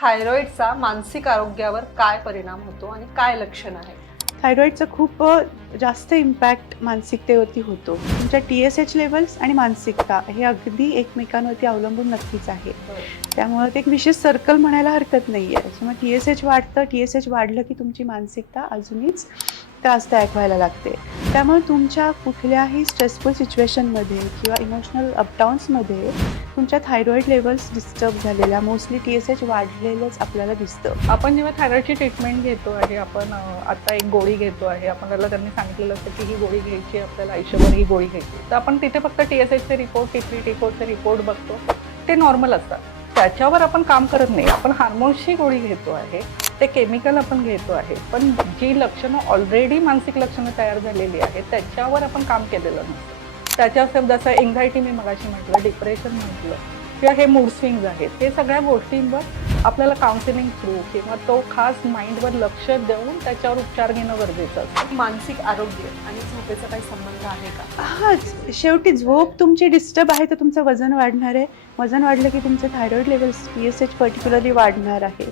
थायरॉइडचा मानसिक आरोग्यावर काय परिणाम होतो आणि काय लक्षण आहे? थायरॉईडचा खूप जास्त इम्पॅक्ट मानसिकतेवरती होतो. तुमच्या टी एस एच लेवल्स आणि मानसिकता हे अगदी एकमेकांवरती अवलंबून नक्कीच आहे. त्यामुळे ते एक विशेष सर्कल म्हणायला हरकत नाही आहे त्याच्यामुळे टी एस एच वाढतं टी एस एच वाढलं की तुमची मानसिकता अजूनच त्रासदायक व्हायला लागते. त्यामुळे तुमच्या कुठल्याही स्ट्रेसफुल सिच्युएशनमध्ये किंवा इमोशनल अपडाऊन्समध्ये तुमच्या थायरॉईड लेवल्स डिस्टर्ब झालेल्या मोस्टली टी एस एच वाढलेलंच आपल्याला दिसतं. आपण जेव्हा थायरॉईडची ट्रीटमेंट घेतो आहे आपण आता एक गोळी घेतो आहे आपल्याला त्यांनी सांगितलेलं असतं की ही गोळी घ्यायची आपल्याला आयुष्यभर ही गोळी घ्यायची तर आपण तिथे फक्त टी एस एचचे रिपोर्ट टी थ्री टी फोरचे रिपोर्ट बघतो. ते नॉर्मल असतात. त्याच्यावर आपण काम करत नाही. आपण हार्मोन्सची गोळी घेतो आहे. ते केमिकल आपण घेतो आहे. पण जी लक्षणं ऑलरेडी मानसिक लक्षणं तयार झालेली आहेत त्याच्यावर आपण काम केलेलं नसतं. त्याच्या जसं एन्झायटी मी मगाशी म्हटलं डिप्रेशन म्हटलं किंवा हे मूड स्विंग्स आहेत हे सगळ्या गोष्टींवर आपल्याला काउन्सिलिंग थ्रू किंवा तो खास माइंडवर लक्ष देऊन त्याच्यावर उपचार घेणं गरजेचं असतं. मानसिक आरोग्य आणि झोपेचा काही संबंध आहे का? हाच शेवटी झोप तुमची डिस्टर्ब आहे तर तुमचं वजन वाढणार आहे. वजन वाढलं की तुमचे thyroid levels P S H particularly वाढणार आहे.